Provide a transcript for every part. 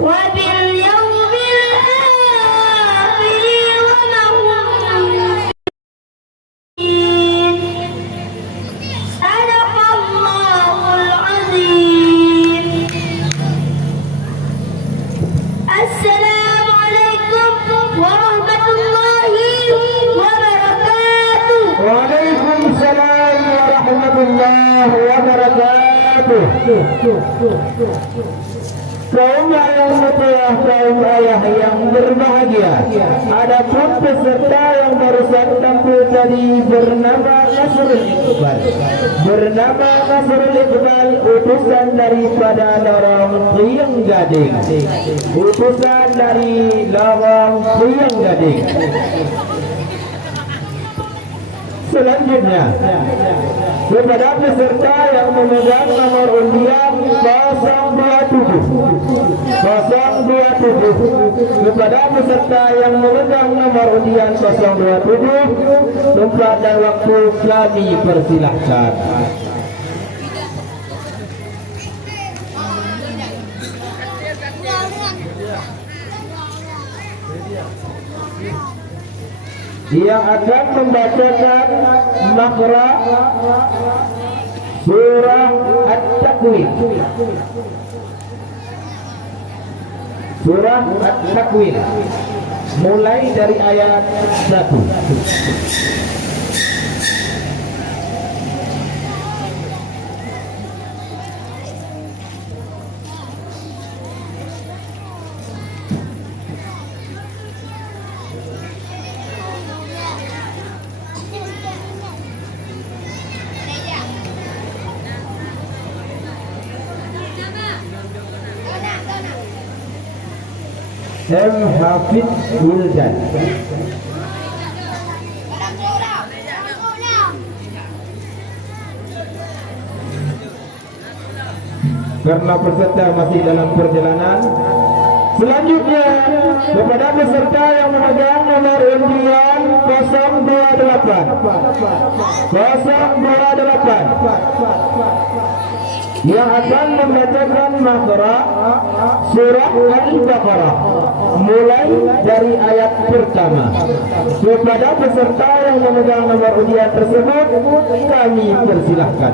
وباليوم الآخر وما هم صدق الله العظيم. السلام عليكم ورحمة الله وبركاته. وعليكم السلام ورحمة الله وبركاته. Kaum yang mulia, kaum ayah yang berbahagia. Adapun peserta yang barusan tampil tadi bernama Nasrul Iqbal. Bernama Nasrul Iqbal, utusan daripada Lorong Priang Gading. Utusan dari Lorong Priang Gading. Selanjutnya kepada peserta yang memegang nomor undian 027 kepada peserta yang memegang nomor undian 027, tempat dan waktu kami persilahkan. Yang akan membacakan makhraj surah At-Takwir. Surah At-Takwir mulai dari ayat 1. M. Hafid Wildan. Karena peserta masih dalam perjalanan, selanjutnya kepada peserta yang memegang nomor undian 028 yang akan membacakan makhraj surah Al-Baqarah mulai dari ayat pertama. Kepada peserta yang memegang nomor undian tersebut kami persilahkan.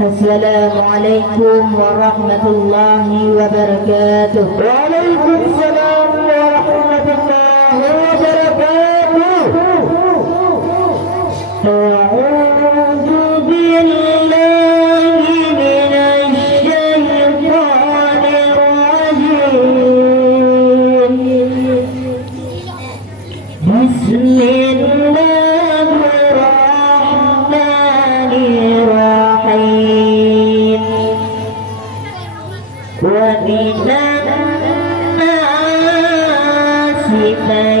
Assalamualaikum warahmatullahi wabarakatuh. Waalaikumsalam warahmatullahi wabarakatuh. A'udzu billahi minasy syaithanir rajim. Bismillahirrahmanirrahim. Wa minan nasi man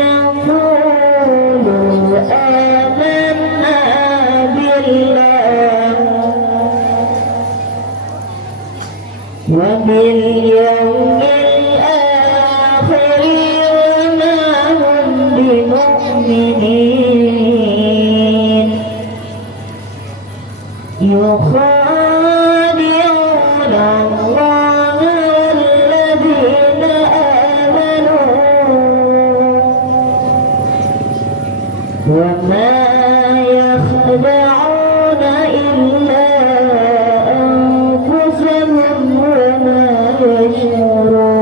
yaqulu amanna billah wa bil yawmil akhir wa ma hum bimu'minin. يخادعون الله والذين آمنوا وما يخدعون إلا أنفسهم وما يشعرون.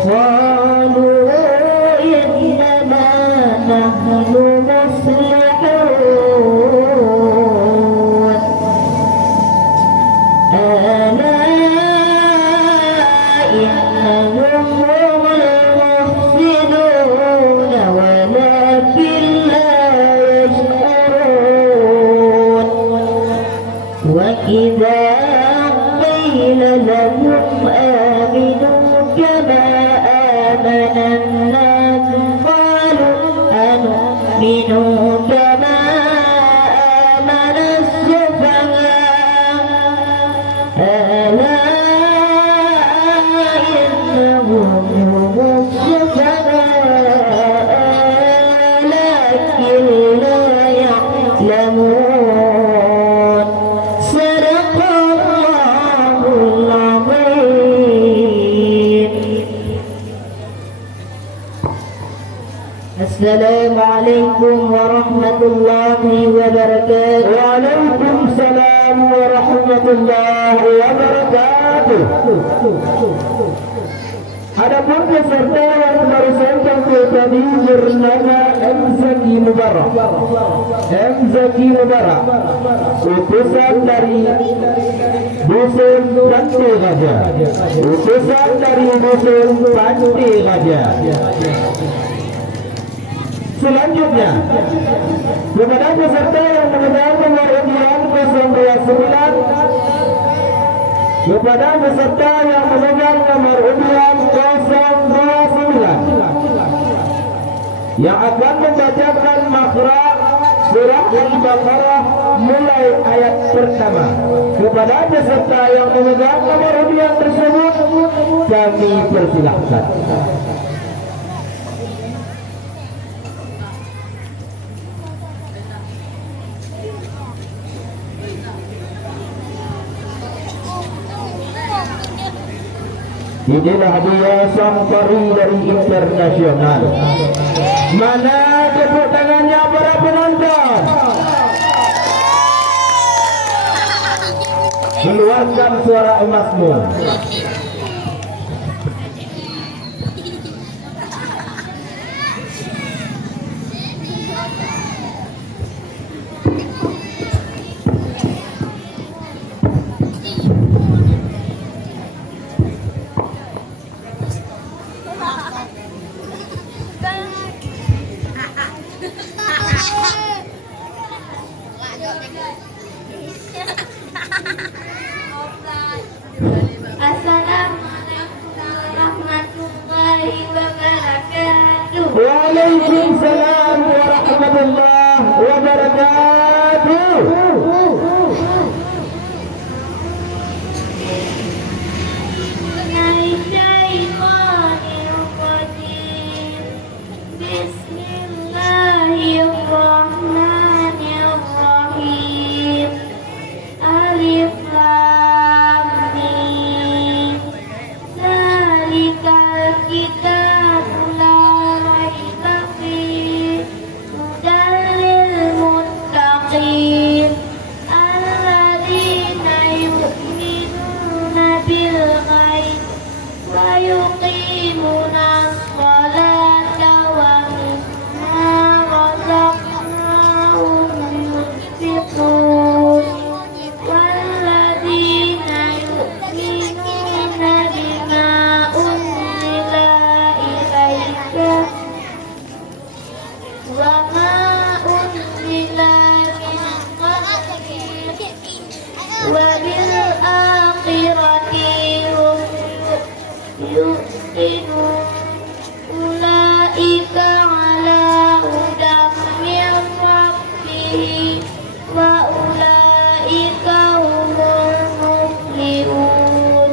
قالوا إنما نحن مصلحون ألا إنهم هم المفسدون ولكن لا يشعرون وإذا قيل لهم آمنوا كما آمن الناس قالوا أنؤمن كما آمن السفهاء ألا إنهم هم السفهاء لكن لا يعلمون صدق الله العظيم. السلام عليكم ورحمة الله وبركاته. وعليكم السلام ورحمة الله wabarakatuh. Adapun peserta yang barusan kami tadi bernama M. Zaki Mubarak. M. Zaki Mubarak, utusan dari Dusun Pantai Raja. Utusan dari Dusun Pantai Raja. Selanjutnya, kepada peserta yang memegang nomor undian 029, kepada peserta yang memegang nomor undian 029 yang akan membacakan makhraj surah Al-Baqarah mulai ayat pertama. Kepada peserta yang memegang nomor undian tersebut kami persilahkan. Inilah dia sang peri dari internasional. Mana tepuk tangannya para penonton? Keluarkan suara emasmu. Assalamualaikum warahmatullahi wabarakatuh. Waalaikumsalam warahmatullahi wabarakatuh. Bismillahirrahmanirrahim. Alif lam mim. Zalikal kitabu la raiba fihi hudan lil muttaqin alladzina yu'minuna bil ghaib wa yuqimuna as-salata wa mimma razaqnahum yunfiqun walladzina yu'minuna bima unzila ilaika wa ma unzila min qablika wa bil akhirati hum yuqinun ulaika ala hudan min rabbihim wa ulaika humul muflihun.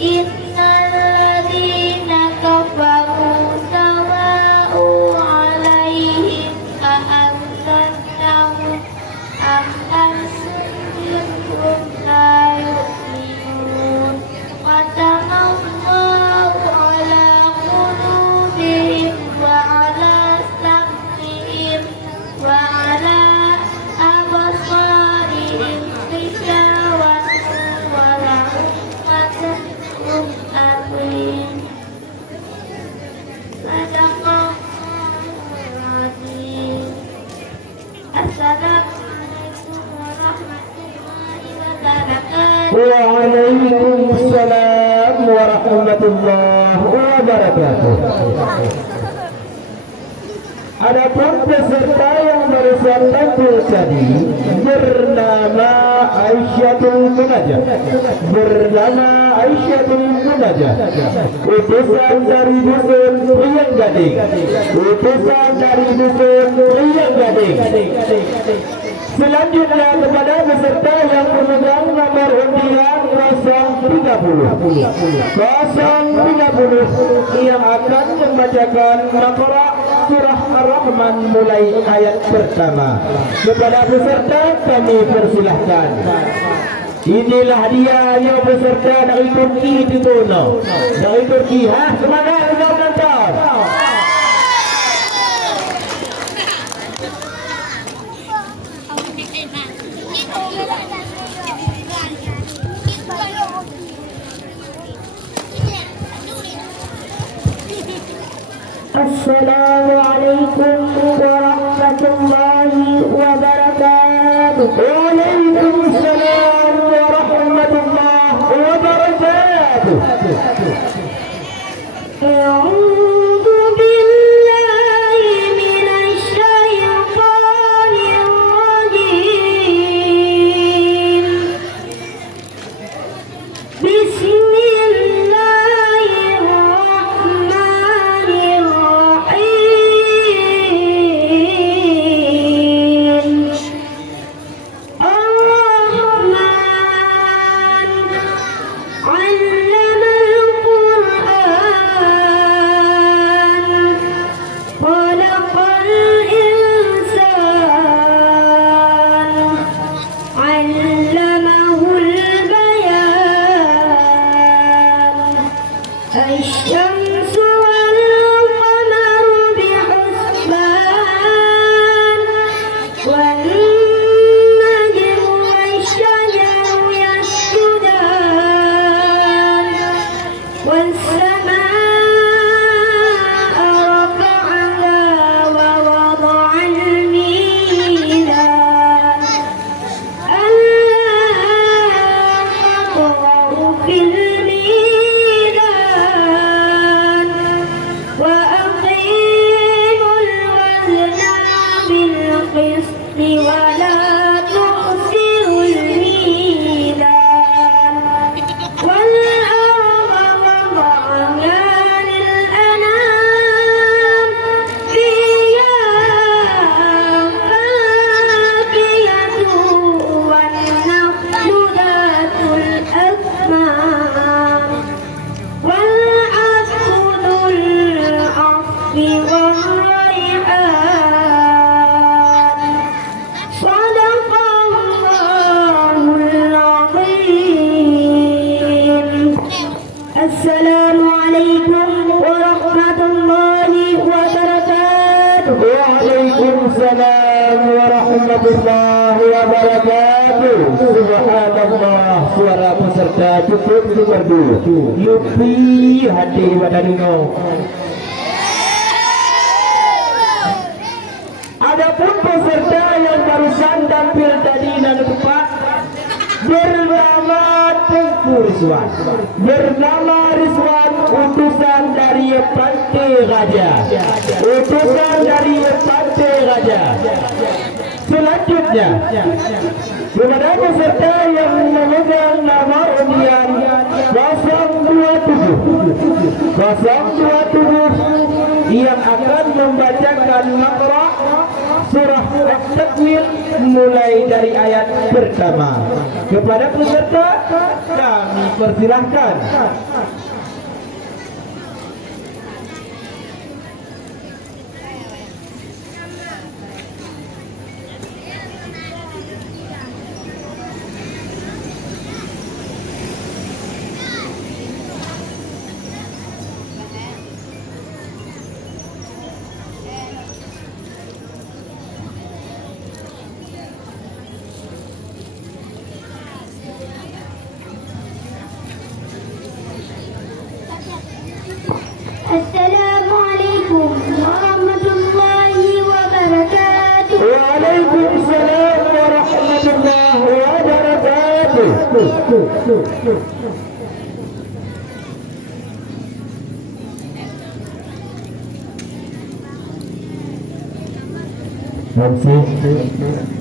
Innal ladzina kafaru sawa'u 'alaihim a anzartahum am lam tunzirhum la yu'minun. Qatamallahu ala Waalaikumsalam warahmatullahi wabarakatuh. Adapun peserta yang barusan tampil tadi bernama Aisyah Munajah. Utusan dari dusun Riyang Gading. Selanjutnya kepada peserta yang memegang nomor undian 030 yang akan membacakan Al-Qur'an surah Ar-Rahman mulai ayat pertama. Kepada peserta kami persilahkan. Inilah dia yang peserta dari Turki di Tono. Dari Turki, semangat untuk menonton. Assalamualaikum warahmatullahi wabarakatuh. Waalaikumsalam warahmatullahi wabarakatuh. A'udzu billahi minasy syaithanir rajim. الشمس والقمر بحسبان والنجم والشجر يسجدان والسماء رفعها ووضع الميزان ألا تطغوا في ولا تخسروا الميزان والأرض وضعها للأنام فيها فاكهة والنخل ذات الأكمام والعسل ذو العصف Assalamualaikum warahmatullahi wabarakatuh. Waalaikumsalam warahmatullahi wabarakatuh. Subhanallah, suara peserta cukup merdu. Yupi hati badanino. Adapun peserta yang barusan tampil tadi dan tepat bernama Tengku Rizwan. Utusan dari Pantai Raja. Selanjutnya kepada peserta yang memegang nomor undian 027 yang akan membacakan Al-Qur'an surah At-Takwir mulai dari ayat pertama. Kepada peserta kami persilahkan. Assalamualaikum warahmatullahi wabarakatuh. Waalaikumsalam warahmatullahi wabarakatuh. Masih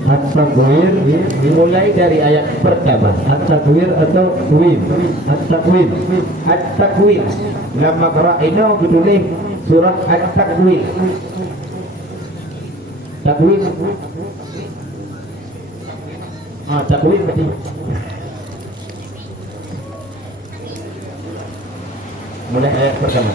at-takwir dimulai dari ayat pertama. At-takwir atau win. At-takwir. At-takwir. Lama qara'ina ditulis surah At-takwir. Takwir. Takwir berarti. Mulai ayat pertama.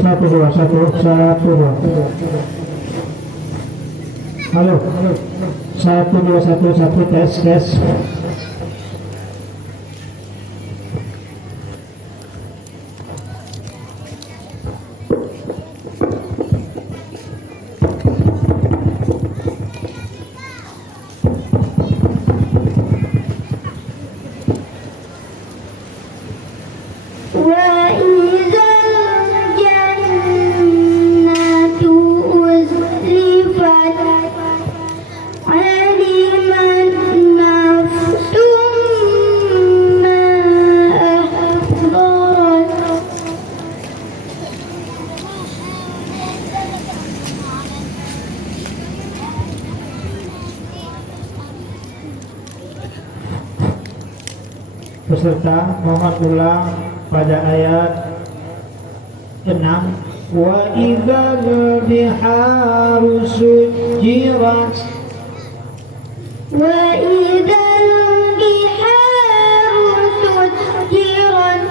Satu dua. Halo, 1 2 1 1 tes. Peserta mohon ulang pada ayat 6. Wa idzal biharu sujirat. Wa idzal biharu sujirat.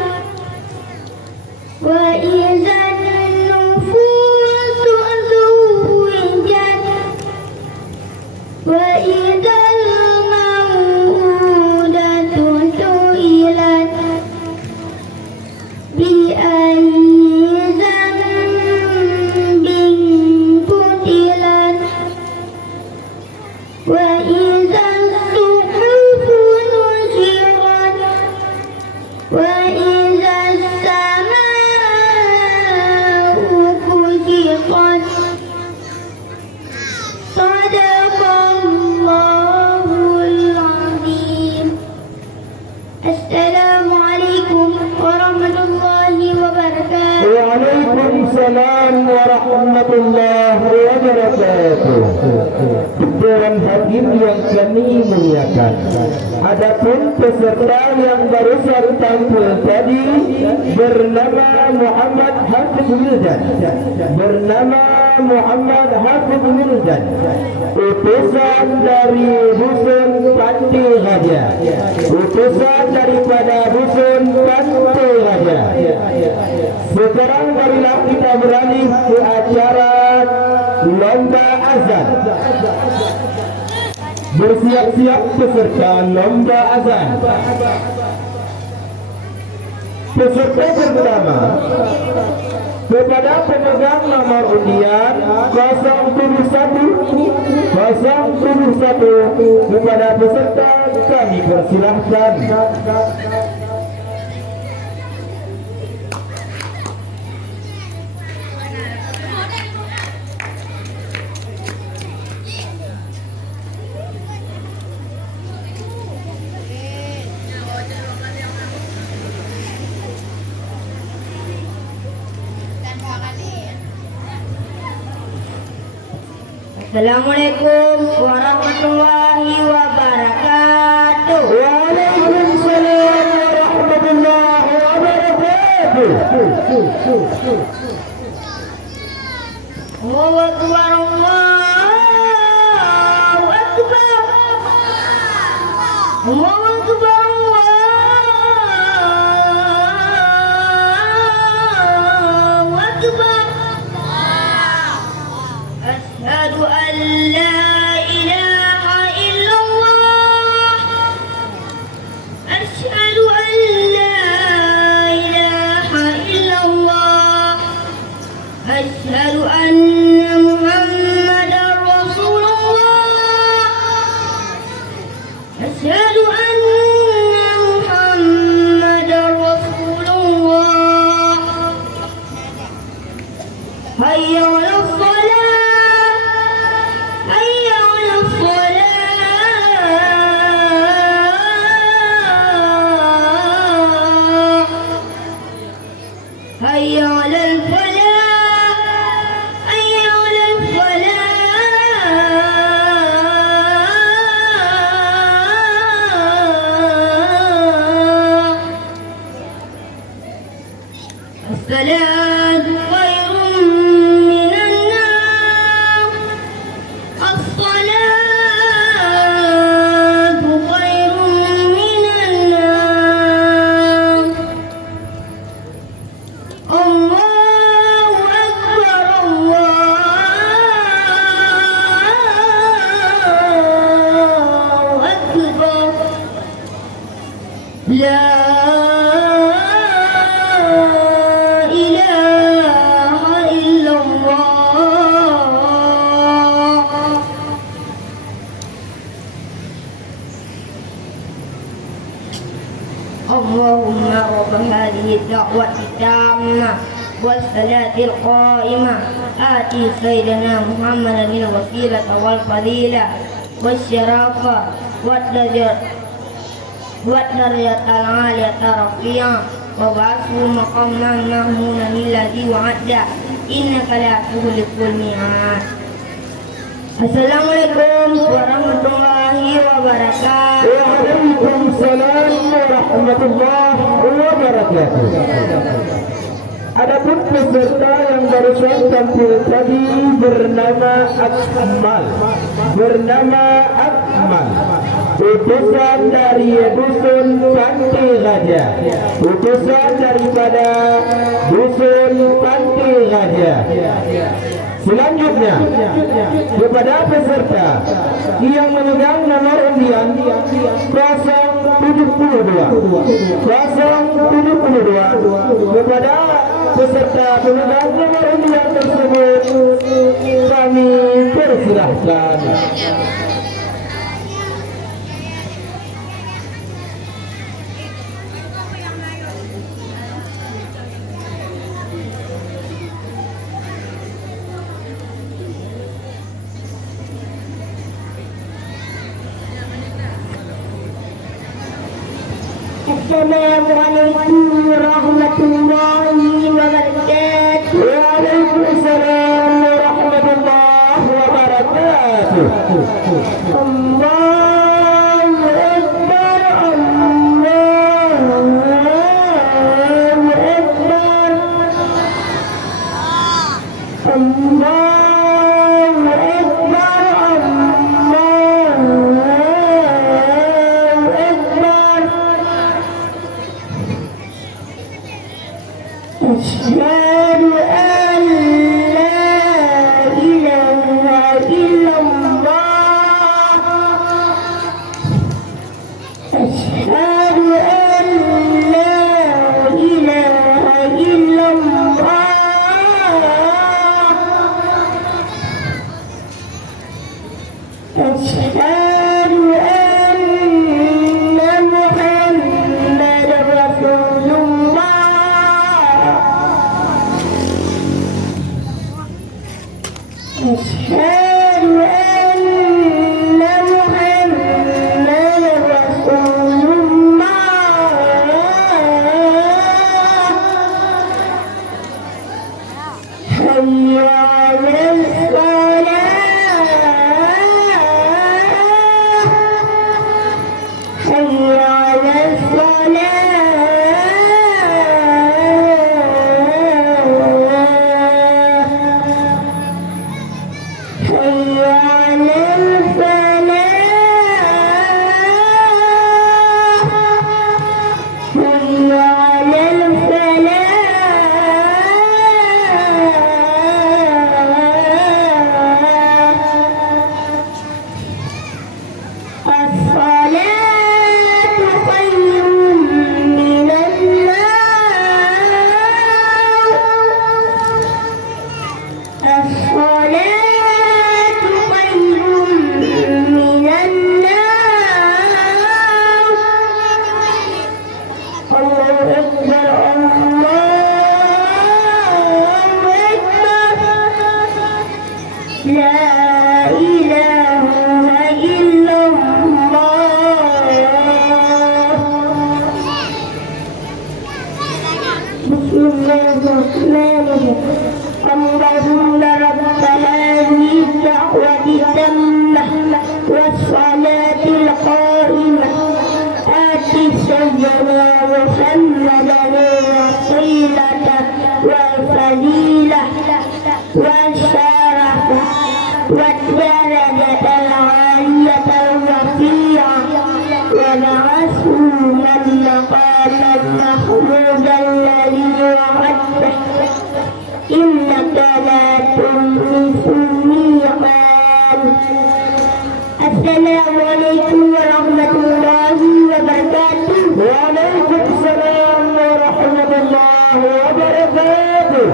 Wa idzal nufusu zuwijat. Wa idzal Waalaikumsalam warahmatullahi wabarakatuh. Dewan Hakim yang kami muliakan, adapun peserta yang barusan tampil tadi bernama Muhammad Hafiz Wildan, bernama Muhammad Hafiz Mirjan, utusan dari Dusun Panti Raja, utusan daripada Dusun Panti Raja. Sekarang marilah kita beralih ke acara lomba azan. Bersiap-siap peserta lomba azan. Peserta pertama kepada pemegang nomor undian 071 kepada peserta kami persilahkan. Assalamualaikum warahmatullahi wabarakatuh. Waalaikumsalam warahmatullahi wabarakatuh. Allahu Akbar, Allahu Akbar, Allahu Akbar, Allahu Akbar. Asyhadu an la ilaha illallah, asyhadu an la ilaha illallah, asyhadu anna Muhammadar Rasulullah, asyhadu anna Muhammadar Rasulullah. Hayya 'alas shalah, hayya 'alas shalah, hayya 'alal falah, hayya 'alal falah. As-salatu khairun minan nawm, as-salatu khairun minan nawm. Allahu Akbar, Allahu Akbar. La ilaha illallah. Allahumma rabb hadhihi ad-da'wati at-tammah was-salati al-qa'imah ati sayyidina Muhammadan al-wasilata wal-fadilah wasyarafah wad-darajat al-'aliyata rafi'ah wa ba'athu maqaman mahmudan alladhi wa'ada innaka la tukhliqul mi'ad. Assalamualaikum warahmatullahi wabarakatuh. Waalaikumsalam warahmatullahi wabarakatuh. Adapun peserta yang barusan tampil tadi bernama Akmal, utusan dari Dusun Panti Raja, utusan daripada Dusun Panti Raja. Selanjutnya kepada peserta yang memegang nomor undian 072 kepada peserta pemegang nomor undian tersebut kami persilahkan. Assalamualaikum warahmatullahi wabarakatuh. Waalaikumsalam warahmatullahi wabarakatuh. Allahu Akbar, Allahu Akbar, Allahu أشهد أن محمد رسول الله أشهد أن محمد رسول الله حي على الصلاة حي على الصلاة حي على الفلاح حي على الفلاح الصلاة خير من النوم الصلاة خير من النوم الله أكبر الله أكبر لا إله إلا الله بسم الله الرحمن الرحيم اللهم رب هذه الدعوة التامة والصلاة القائمة آت سيدنا محمدا الوسيلة والفضيلة والشرف والدرجة العالية الرفيعة وابعثه مقاما محمودا الذي وعدته إنك لا تخلف الميعاد. السلام عليكم ورحمة الله وبركاته. وعليكم السلام ورحمة الله وبركاته.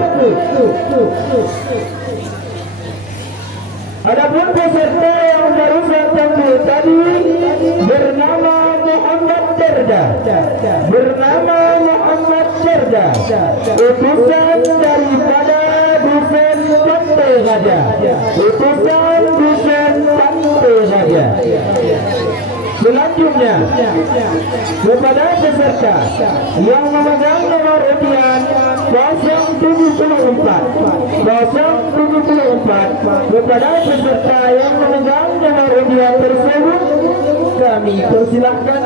Adapun peserta yang baru saya tampil tadi bernama Muhammad Cerda. Bernama Muhammad Cerda. Utusan daripada Dusun Pantai Raja. Utusan Dusun Pantai Raja. Selanjutnya kepada peserta yang memegang nomor undian 074 kepada peserta yang memegang nomor undian tersebut kami persilahkan.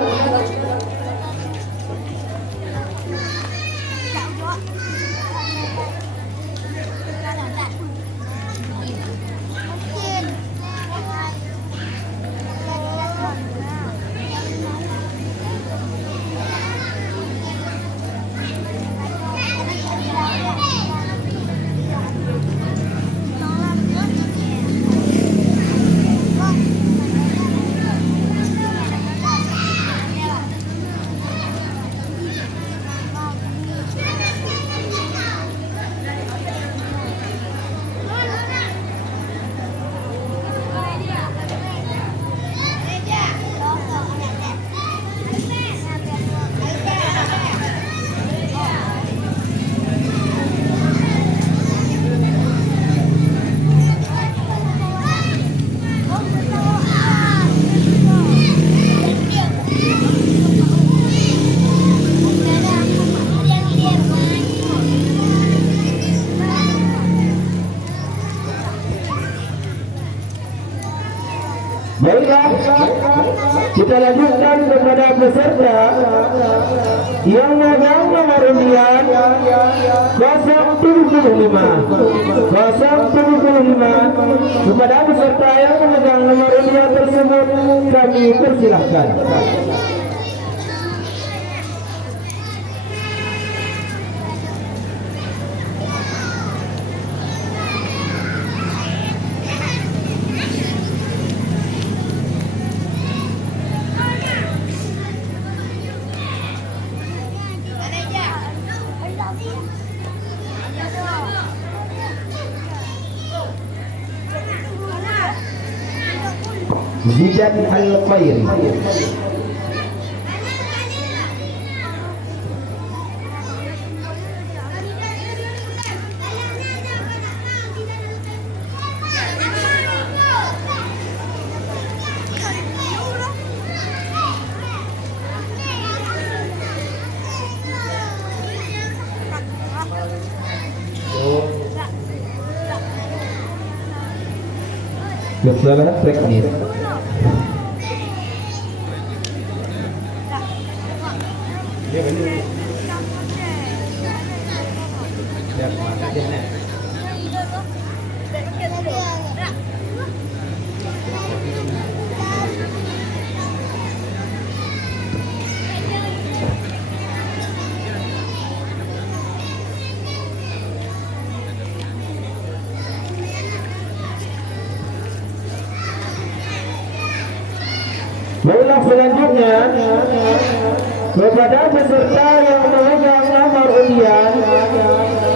Baiklah, kita lanjutkan kepada peserta yang memegang nomor undian 075. Kepada peserta yang memegang nomor undian tersebut kami persilahkan. Zidan Al-Khairi. Kesalahan teknis. Baiklah, selanjutnya kepada peserta yang memegang nomor undian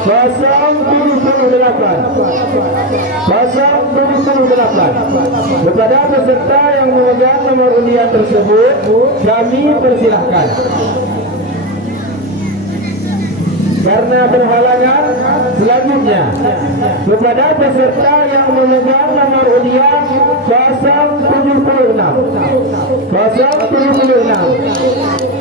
078 kepada peserta yang memegang nomor undian tersebut kami persilahkan. Karena berhalangan, selanjutnya kepada peserta yang memegang nomor undian 076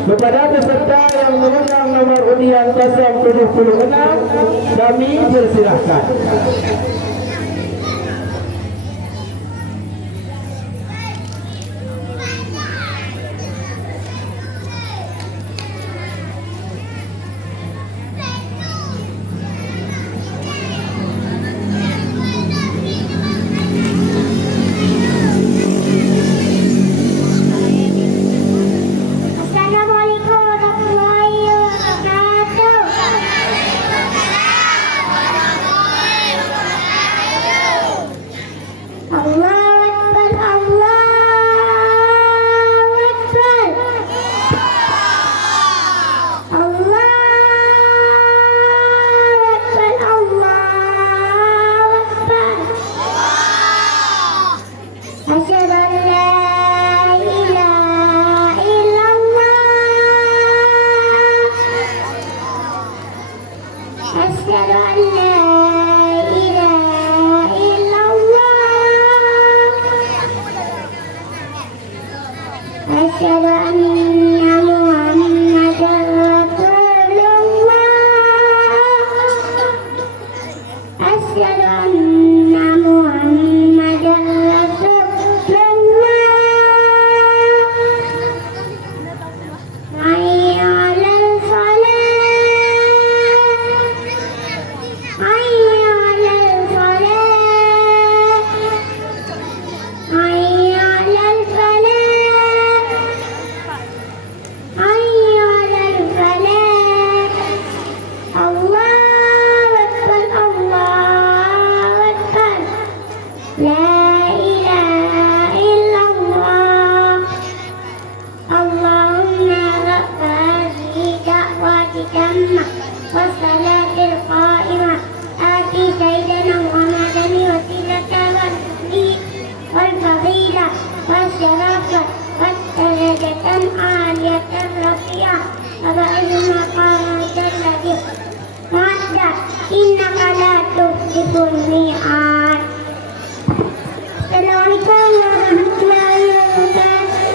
kepada peserta yang memegang nomor undian 076 kami persilahkan.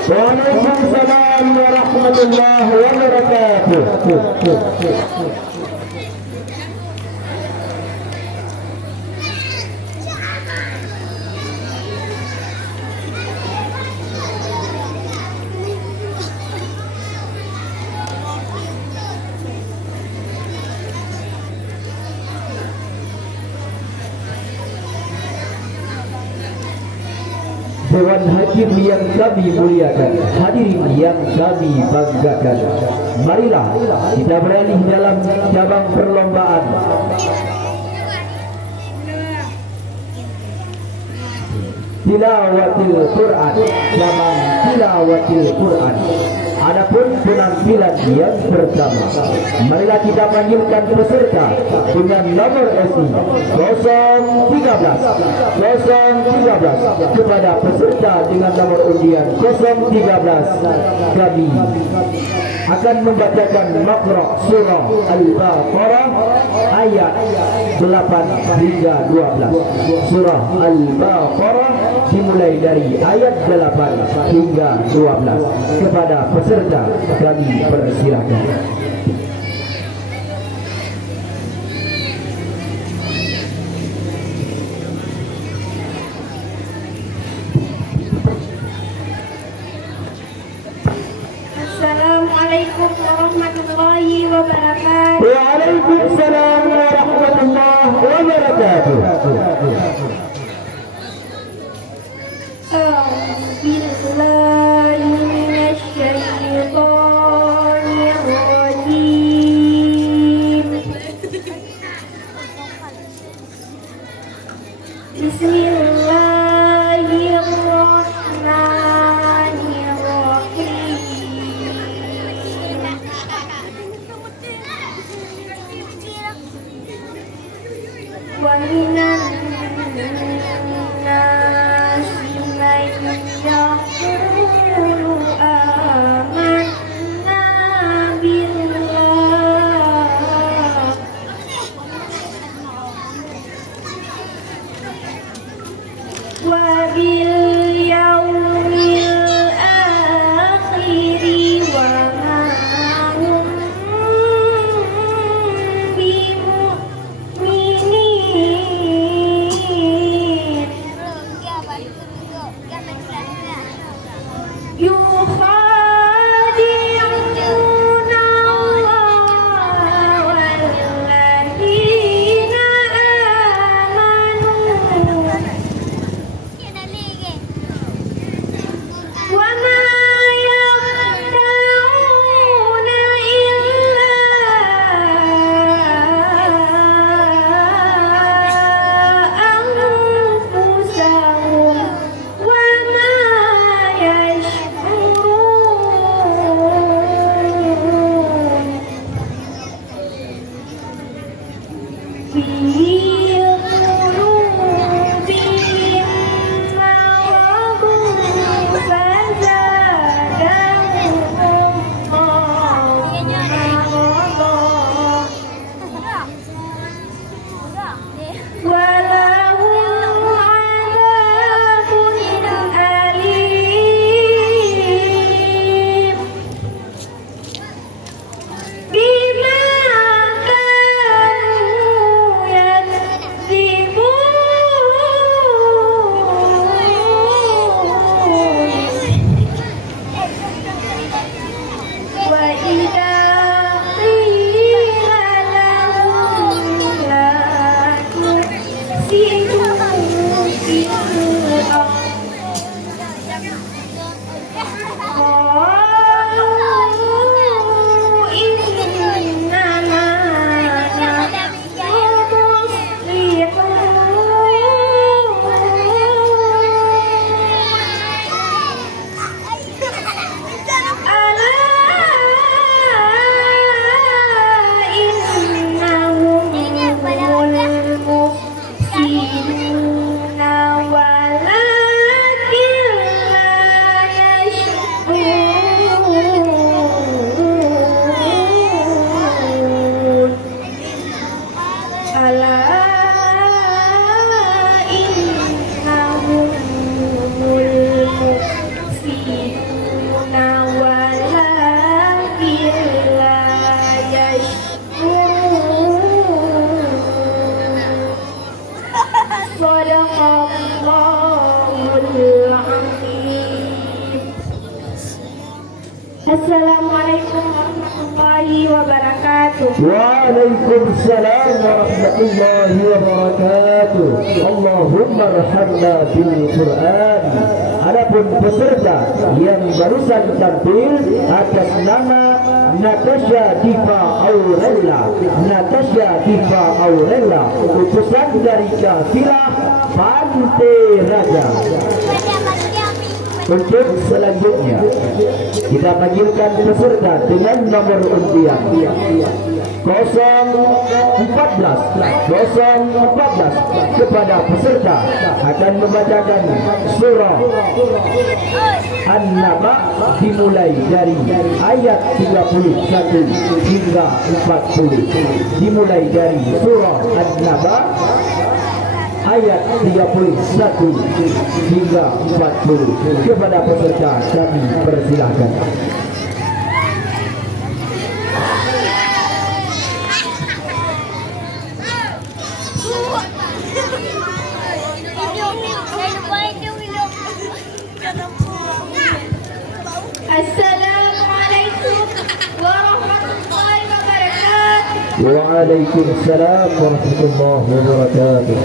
Waalaikumsalam warahmatullahi wabarakatuh. Dewan Hakim yang kami muliakan, hadirin yang kami banggakan, marilah kita beralih dalam cabang perlombaan Tilawatil Quran, cabang Tilawatil Quran. Adapun penampilan yang pertama, marilah kita panggilkan peserta dengan nomor SI 013 kepada peserta dengan nomor undian 013. Kami akan membacakan makhraj surah Al-Baqarah ayat 8 hingga 12. Surah Al-Baqarah dimulai dari ayat 8 hingga 12. Kepada peserta kami persilakan. Assalamualaikum warahmatullahi wabarakatuh. Waalaikumsalam warahmatullahi wabarakatuh. Billahi minasyaitonir rajim. Bismillahirrahmanirrahim. Wa minan nasi man yaqulu amanna billah wa bil yaumil akhir wa ma hum bimu'minin yukhadi'una Allah walladzina amanu wa ma yakhda'una illa anfusahum wa ma yash'urun. Fi qulubihim maradun fazadahum walahum adabun alim bima kanu yaksibun. Wa idza qila lahum la tufsidu fil qalu innama nahnu muslihun. Ala innahum humul mufsiduna walakin la yash'urun. Ala innahum humul mufsiduna walakin la yash'urun. Shadaqallahul azim. Assalamualaikum warahmatullahi wabarakatuh. Waalaikumsalam warahmatullahi wabarakatuh. Allahumma arhamna bil Quran. Adapun peserta yang barusan tampil atas nama Natasha Diva Aurella, Natasha Diva Aurella, utusan dari kafilah Pantai Raja. Untuk selanjutnya kita panggilkan peserta dengan nomor undian 014 kepada peserta akan membacakan surah An-Naba dimulai dari ayat 31 hingga 40. Dimulai dari surah An-Naba ayat 31 hingga 40. Kepada peserta kami persilakan. Assalamualaikum warahmatullahi wabarakatuh. Waalaikumsalam warahmatullahi wabarakatuh.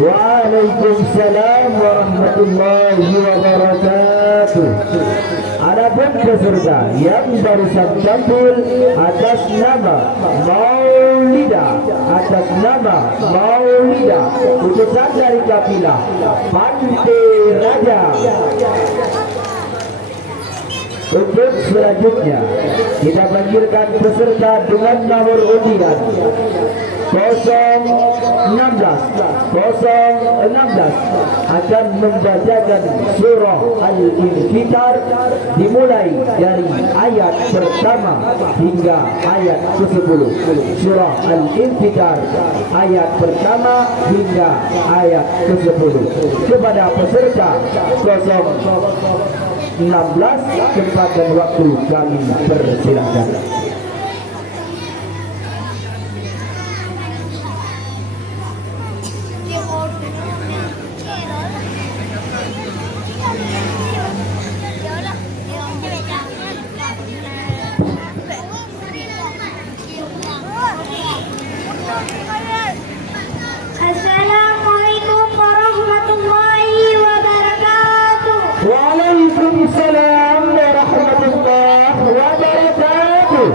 Waalaikumsalam warahmatullahi wabarakatuh. Adapun peserta yang barusan tampil atas nama Maulida, utusan dari kafilah Pantai Raja. Untuk selanjutnya kita panggilkan peserta dengan nomor undian 016 akan membacakan surah Al-Infitar dimulai dari ayat pertama hingga ayat ke-10. Surah Al-Infitar ayat pertama hingga ayat ke-10. Kepada peserta 016 tempat dan waktu kami persilakan. Waalaikumsalam warahmatullahi wabarakatuh.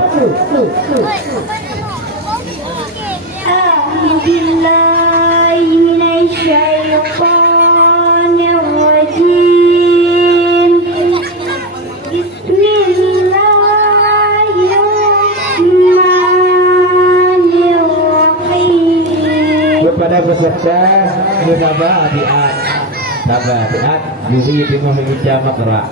A'udzubillahi minasyaitonir rajim. Bismillahirrahmanirrahim. Kepada peserta musabah Biat, sabar Biat, Yuhi Timur Hijau Makra.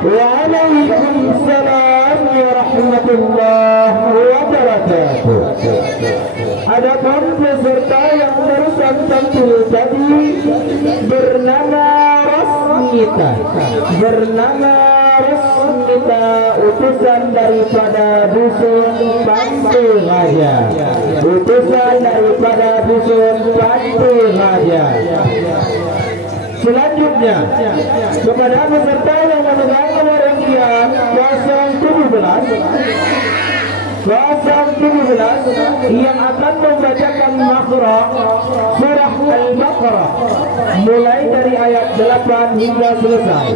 Waalaikumsalam warahmatullahi wabarakatuh. Adapun peserta yang barusan tampil tadi bernama Rosnita, utusan daripada dusun Pantai Raja, Selanjutnya kepada peserta yang memegang nomor undian 017 yang akan membacakan makhraj surah Al-Baqarah mulai dari ayat 8 hingga selesai.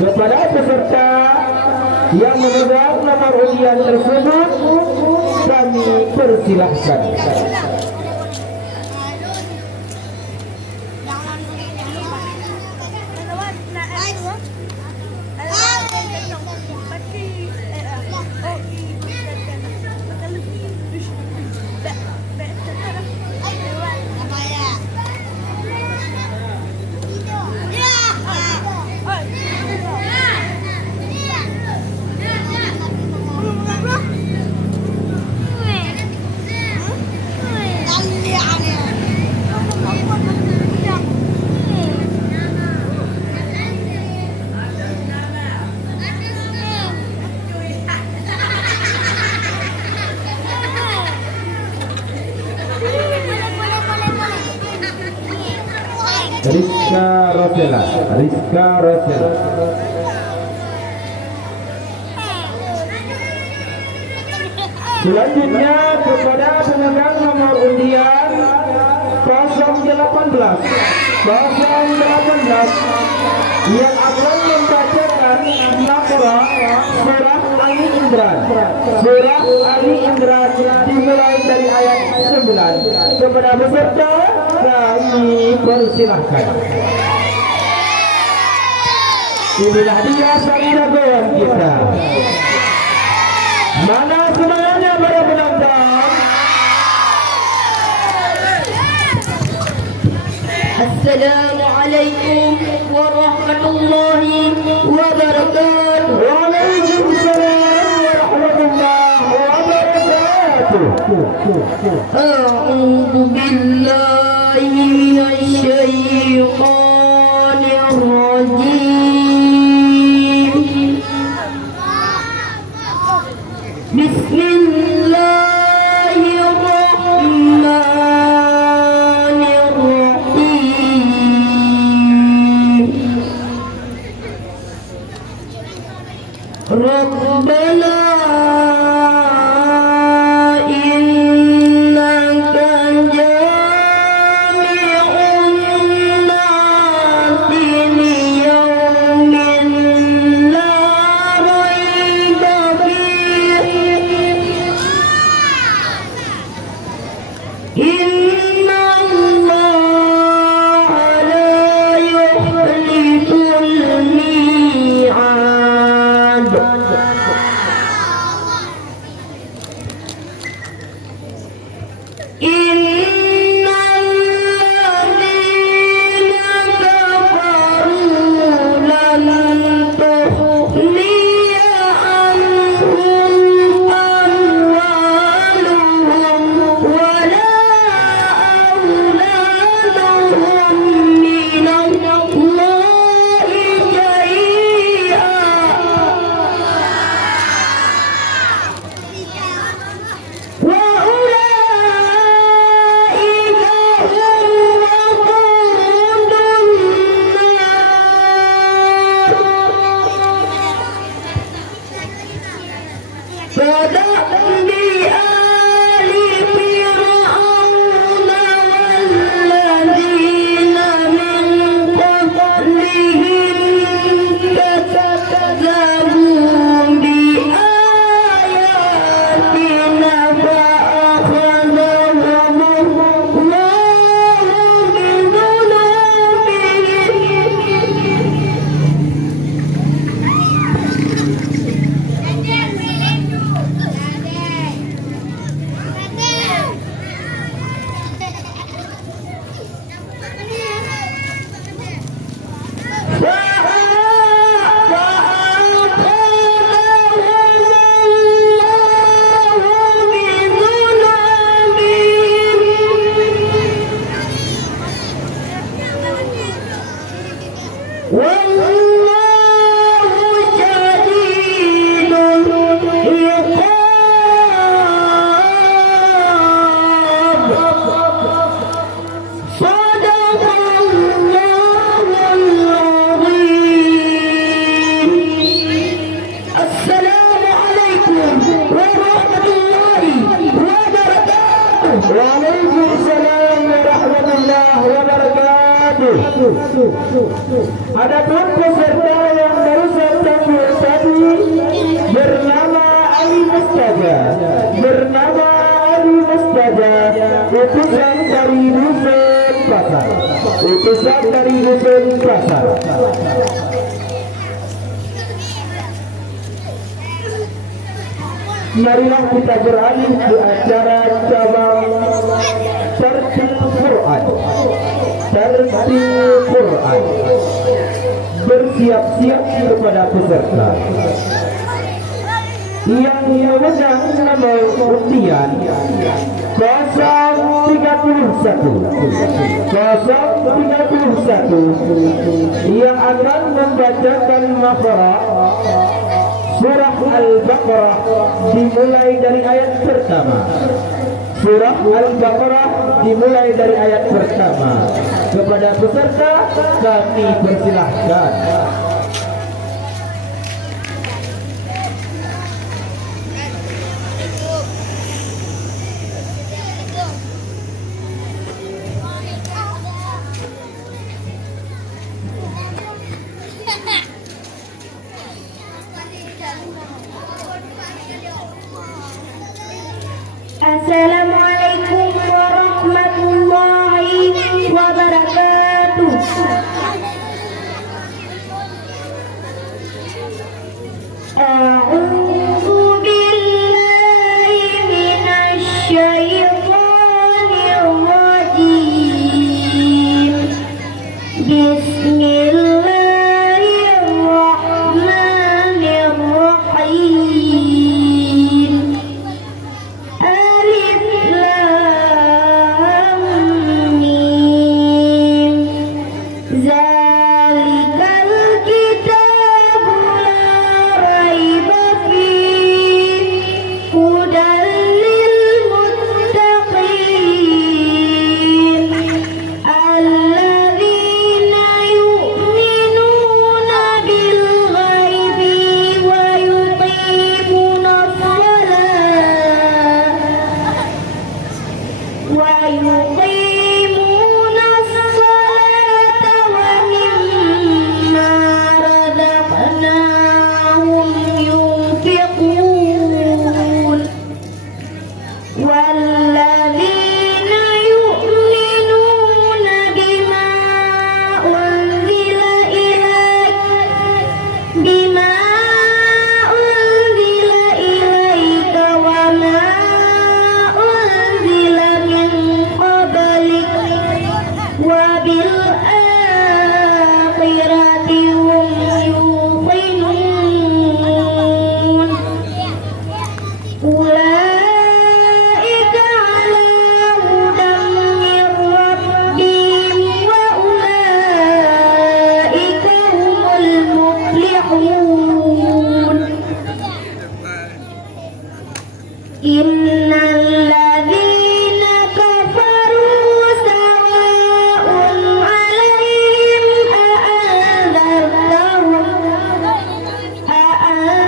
Kepada peserta yang memegang nomor undian tersebut kami persilahkan. Rizka Rosela. Selanjutnya kepada pemegang nomor undian 018 yang akan membacakan Al-Baqarah surah Ali Imran. Surah Ali Imran dimulai dari ayat 9. Kepada peserta kami persilahkan. Inilah dia sang jagoan kita. Mana semangatnya para penonton? Assalamualaikum warahmatullahi wabarakatuh. Waalaikumsalam warahmatullahi wabarakatuh. A'udzu billahi minasy syaithanir rajim. Bismillahirrahmanirrahim. Rabbana innaka jami'un nasi liyaumin la raiba fihi. Inna Allaha la yukhliful mi'ad. Innal ladzina kafaru lan tughniya anhum amwaluhum wala auladuhum minallahi syai'an wa ulaika hum waqudun nar. Fada'bi ali fir'auna walladzina min qablihim kadzzabu biayatina fa'akhadhahum Allahu bidhunubihim. Waalaikumsalam warahmatullahi wabarakatuh. Adapun peserta yang barusan tampil tadi bernama Ali Mustaja, utusan dari Dusun Pasar. Marilah kita beralih ke acara cabang Tertil Quran. Bersiap-siap kepada peserta yang memegang nomor undian 031 yang akan membacakan Al-Baqarah. Surah Al-Baqarah dimulai dari ayat pertama. Kepada peserta kami persilahkan. Assalamualaikum warahmatullahi wabarakatuh. A'udzu billahi minasy syaithanir rajim. Bismillahirrahmanirrahim. Alif Lam Mim. Zalikal kitabu la raiba fihi hudal lil muttaqin alladzina yu'minuna bil ghaibi wa yuqimuna الصلاة ومما رزقناهم ينفقون والذين يؤمنون بما أنزل إليك وما أنزل من قبلك وبالآخرة هم يوقنون أولئك على هدى من ربهم وأولئك هم المفلحون إن الذين كفروا سواء عليهم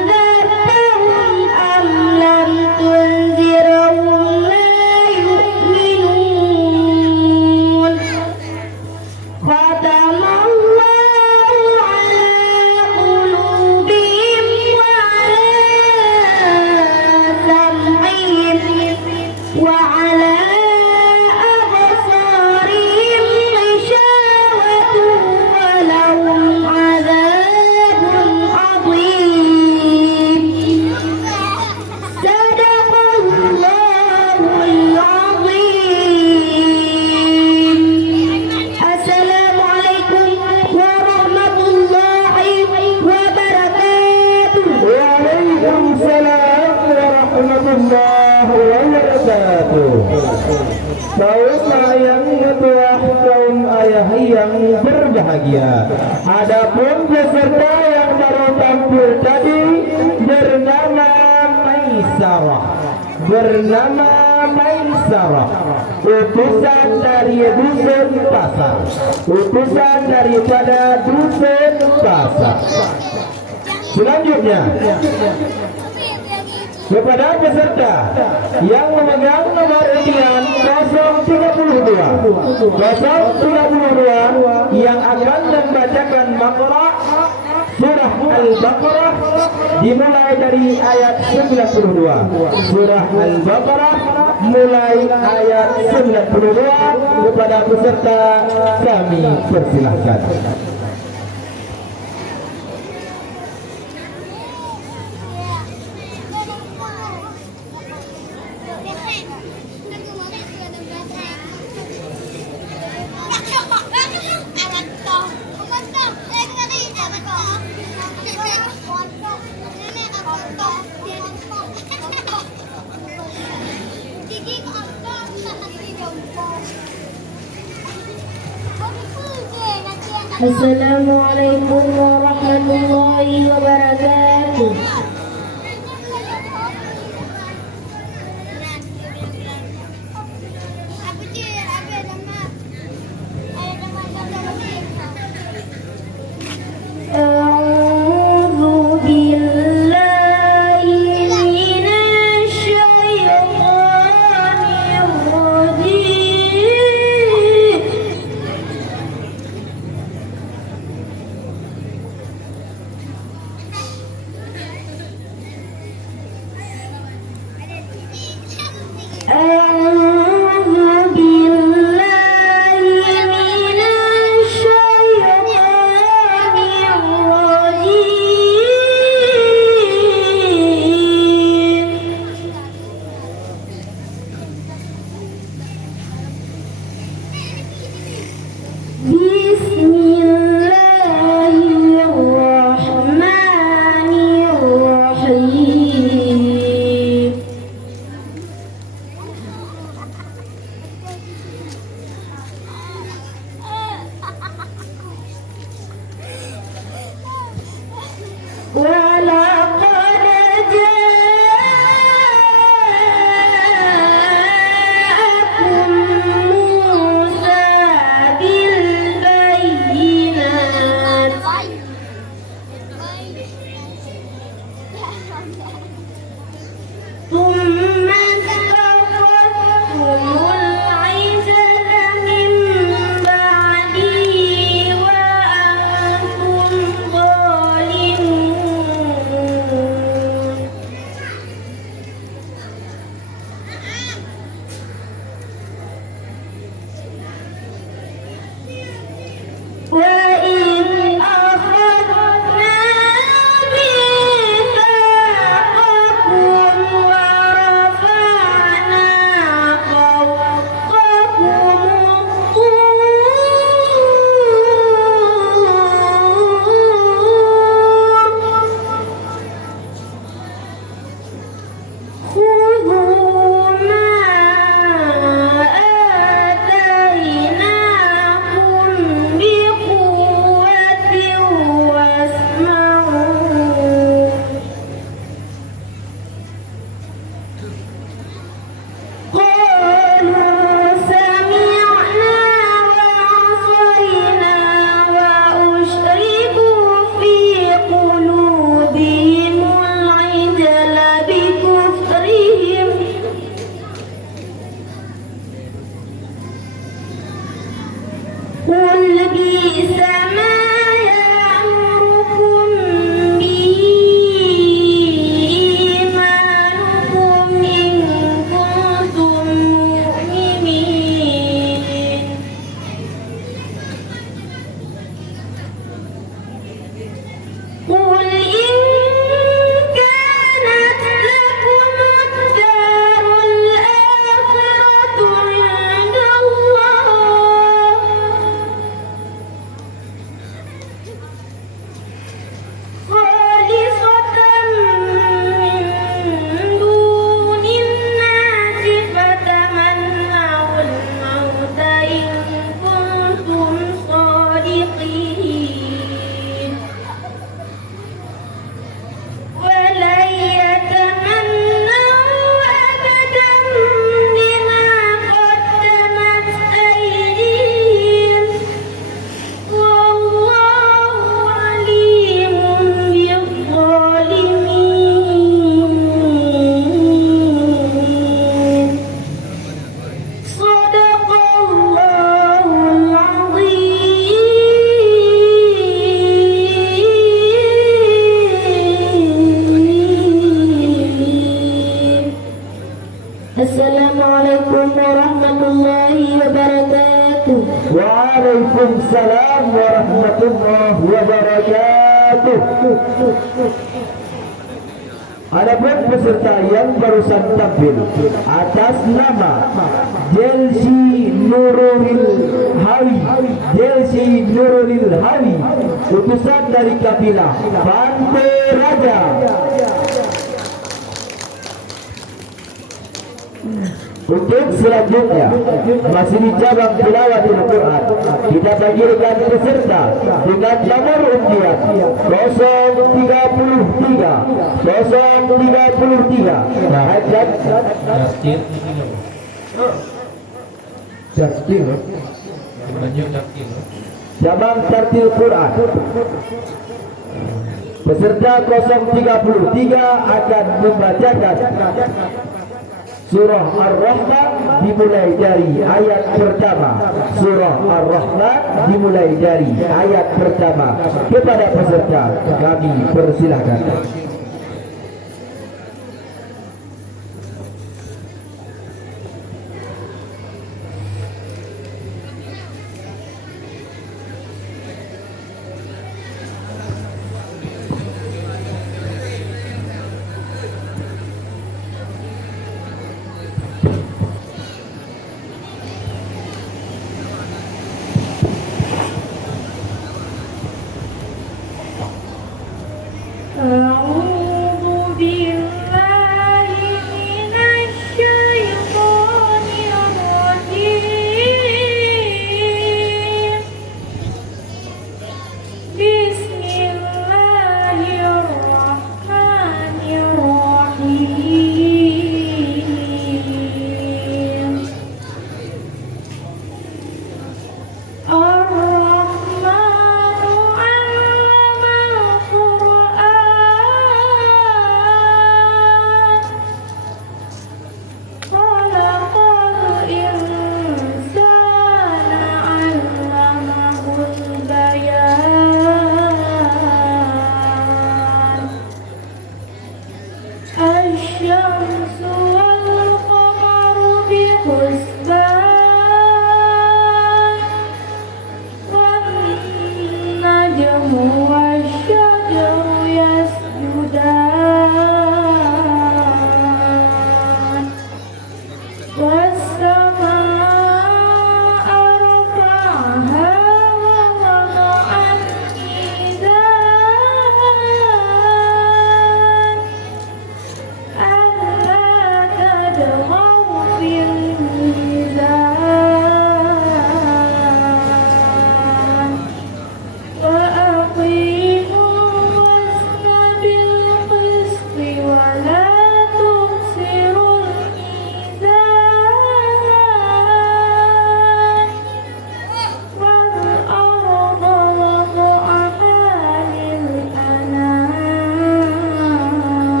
أأنذرتهم أم لم تنذرهم لا يؤمنون ختم الله على قلوبهم وعلى سمعهم وعلى أبصارهم غشاوة ولهم عذاب عظيم صدق الله العظيم. Assalamualaikum warahmatullahi wabarakatuh. Waalaikumsalam warahmatullahi wabarakatuh. Kaum ayang ketua kaum ayah yang berbahagia. Adapun peserta yang baru tampil tadi bernama Maisarah, utusan dari dusun Pasar, utusan daripada dusun Pasar. Selanjutnya kepada peserta yang memegang nomor undian 032 yang akan membacakan Baqarah, surah Al-Baqarah dimulai dari ayat 92. Surah Al-Baqarah mulai ayat 92. Kepada peserta kami persilahkan. Assalamualaikum warahmatullahi wabarakatuh. أعوذ بالله من الشيطان الرجيم بسم الله الرحمن الرحيم ولقد جاءكم موسى بالبينات ثم اتخذتم العجل من بعده وأنتم ظالمون وإذ أخذنا ميثاقكم ورفعنا فوقكم الطور خذوا ما آتيناكم بقوة واسمعوا قالوا سمعنا وعصينا وأشركوا في قلوبهم العجل بكفرهم قل بئس ما يأمركم به إيمانكم إن كنتم مؤمنين قل إن كانت لكم الدار الآخرة عند الله خالصة من دون الناس فتمنوا الموت إن كنتم صادقين ولن يتمنوا أبدا بما قدمت أيديهم والله عليم بالظالمين صدق الله العظيم السلام عليكم ورحمة الله وبركاته Waalaikumsalam warahmatullahi wabarakatuh. Adapun peserta yang barusan tampil atas nama Jelsi Nurul Hawi, Jelsi Nurul Hawi, utusan dari kabilah Pantai Raja. Untuk selanjutnya masih di cabang tilawah Al-Quran, kita panggilkan peserta dengan nomor undian 033. Cabang tartil Quran. Peserta 033 akan membacakan Surah Ar-Rahman dimulai dari ayat pertama. Surah Ar-Rahman dimulai dari ayat pertama. Kepada peserta kami persilahkan.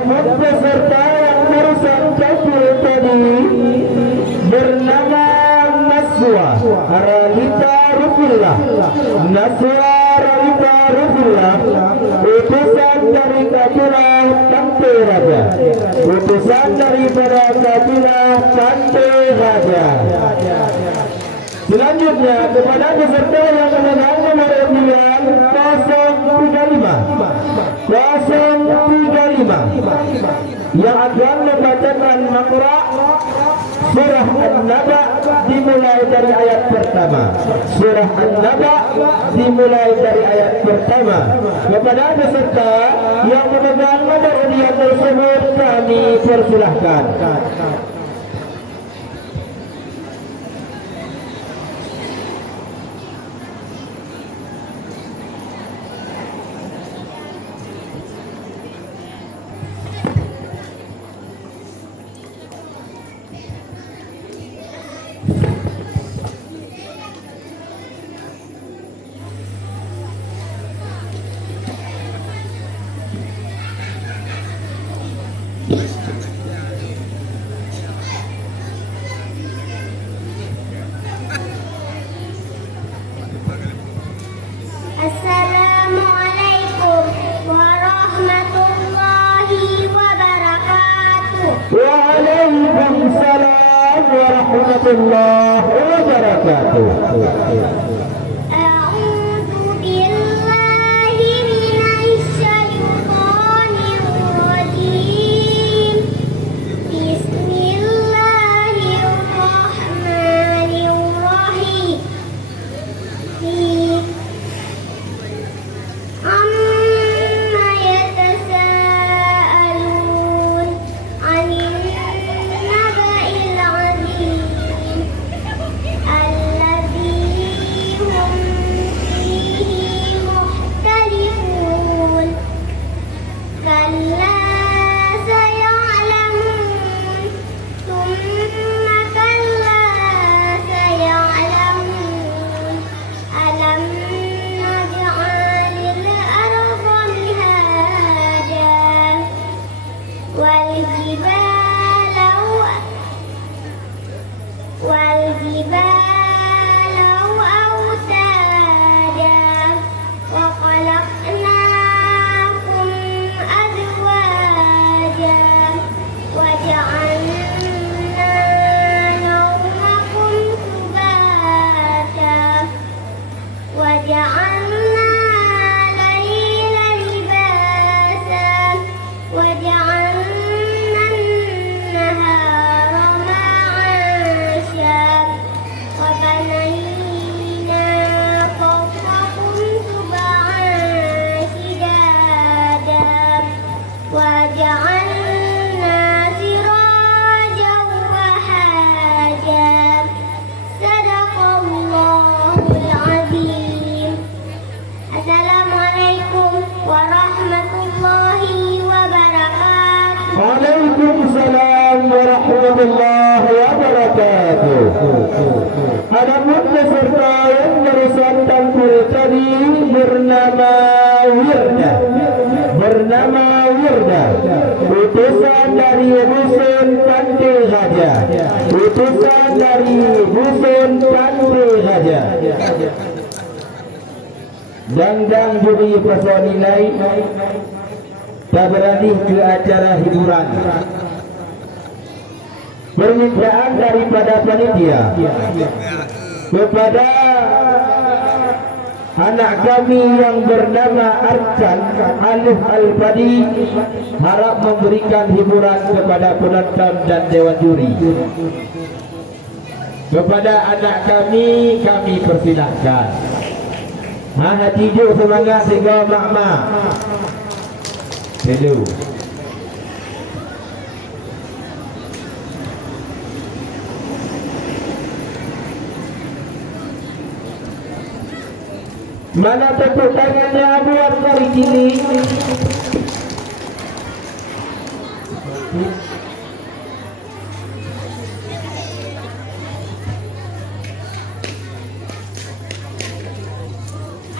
Adapun peserta yang barusan tampil tadi bernama Naswa Aralita Rufillah. Naswa Aralita Rufillah, utusan dari kabilah Tante Raja. Utusan daripada kabilah Tante Raja. Selanjutnya kepada peserta yang memegang nomor undian 035 yang akan membacakan makra surah An-Naba dimulai dari ayat pertama. Surah An-Naba dimulai dari ayat pertama. Kepada peserta yang memegang nomor undian tersebut kami persilahkan. Assalamualaikum warahmatullahi wabarakatuh. Waalaikumsalam warahmatullahi wabarakatuh. A'udzu billahi minasy syaithanir rajim. Bismillahirrahmanirrahim. Amma yatasaalun 'anil naba'il 'azim alladzi hum fihi mukhtalifun. Kalla saya'lamun thumma kalla saya'lamun. Alam naj'alil arda mihada wal jibala awtada wa khalaqnakum azwaja wa ja'alna nawmakum subata wa ja'alna layla libasa wa ja'alna an-nahara ma'asha wa banayna fawqakum sab'an shidada wa ja'alna sirajan wahaja. Sadaqallahul azim. Assalamualaikum warahmatullahi wabarakatuh. Waalaikumsalam warahmatullahi wabarakatuh. Adapun peserta yang barusan tampil tadi bernama Wirda, utusan dari Dusun Tante Raja. Utusan dari Dusun Tante Raja. Dangdang juri pesawat nilai tak beralih ke acara hiburan. Permintaan daripada panitia kepada anak kami yang bernama Arkan Alif Al-Fadi harap memberikan hiburan kepada penonton dan dewan juri. Kepada anak kami persilahkan. Hati hijau semangat sehingga mak-mak. Hello. Mana tepuk tangannya buat kali ini?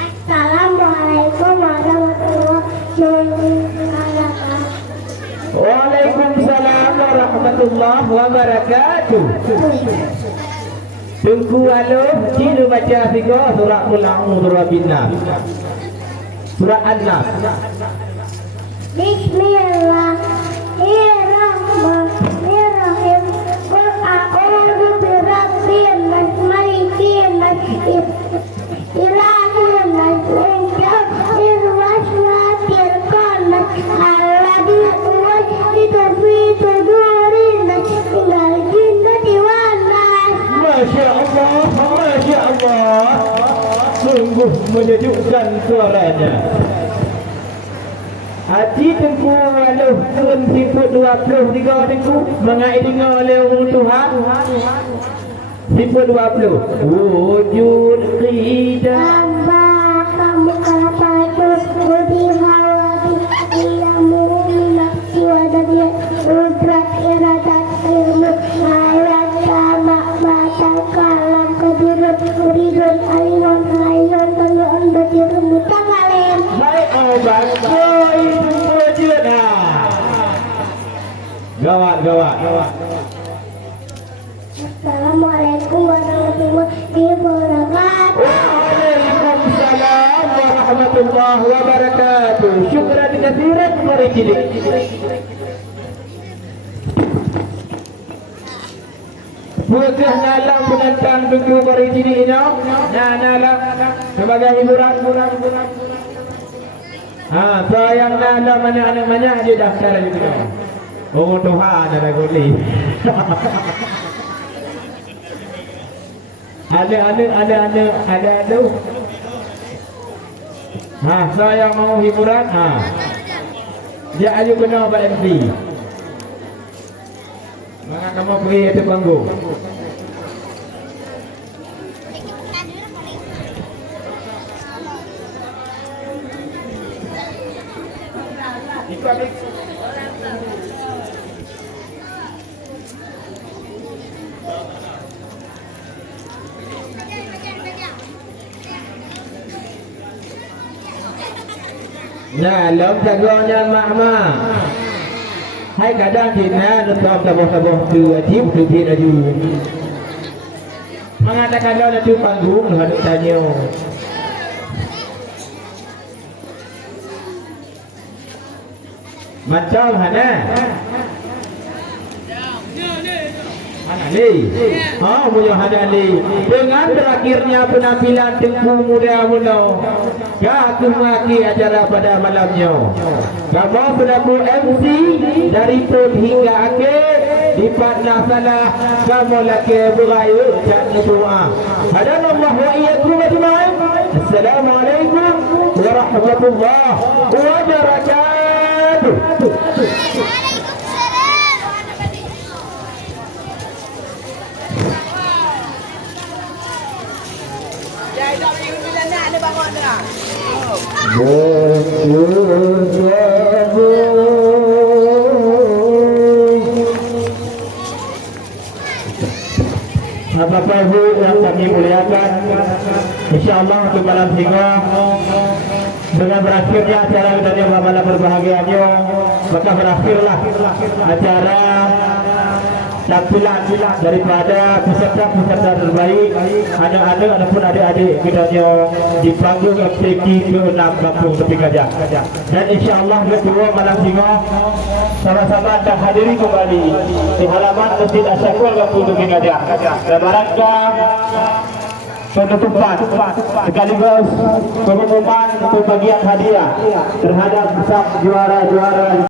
Assalamualaikum warahmatullahi wabarakatuh. Waalaikumsalam warahmatullahi wabarakatuh. Tunggu aluf cina baca tiga surah Al-A'udzu Birabbin-Nas. Surah An-Nas. Bismillahirrahmanirrahim. Qul a'udzu birabbin nas, malikin nas, ilahin nas, min syarril waswasil khannas, alladzi yuwaswisu fi sudurin nas, minal jinnati wan nas. Masya Allah, Masya Allah. Sungguh menyejukkan suaranya. Haji tengku walau turun sifut 23 tengku mengai dengar oleh orang Tuhan. Sifut 20. Wujud qidah Tambah kamu kata budi hawati ilamu nafsi wadadiyat udrat iradat ilmu ayat sama baca kalam kedirut uridun alimun hayun tanu'an badirun mutakalim. baik obat koi wujud dah. Gawat. Assalamualaikum warahmatullahi wabarakatuh. Waalaikumsalam warahmatullahi wabarakatuh. Syukran katsiran mari cilik. Putih nalang penentang tunggu mari cilik ini. Nalang sebagai hiburan. Sayang nalang mana anak banyak dia daftar juga. Oh Tuhan ada goli. Ada. Saya mau hiburan. Dia aja kena buat MC. Maka kamu pergi ke panggung. Nah, lom jagonya mama. Hai kadang kita tetap saboh-saboh tu ajib tu dia aju. Mengatakan lo ada tu panggung hendak tanya. Macam mana? Mana ni? Punya ada ni. Dengan terakhirnya penampilan Tengku Muda Muno, aku mengaki acara pada malamnya. Kamu pendaku MC dari pun hingga akhir di patna salah kamu laki berayu dan doa. Hadanallah wa iyyakum ajma'in. Assalamualaikum warahmatullahi wabarakatuh. Bapak Ibu yang kami muliakan, insyaallah untuk malam Hingga dengan berakhirnya acara dan malam berbahagianya, maka berakhirlah acara tampilan daripada peserta terbaik anak-anak ataupun adik-adik kita di panggung FTQ ke-6 Kampung Tepi Gajah. Dan insyaAllah kedua malam Hingga sama-sama akan hadiri kembali di halaman Masjid Asy-Syakur Kampung Tepi Gajah dalam rangka penutupan sekaligus pengumuman untuk bagian hadiah terhadap juara-juara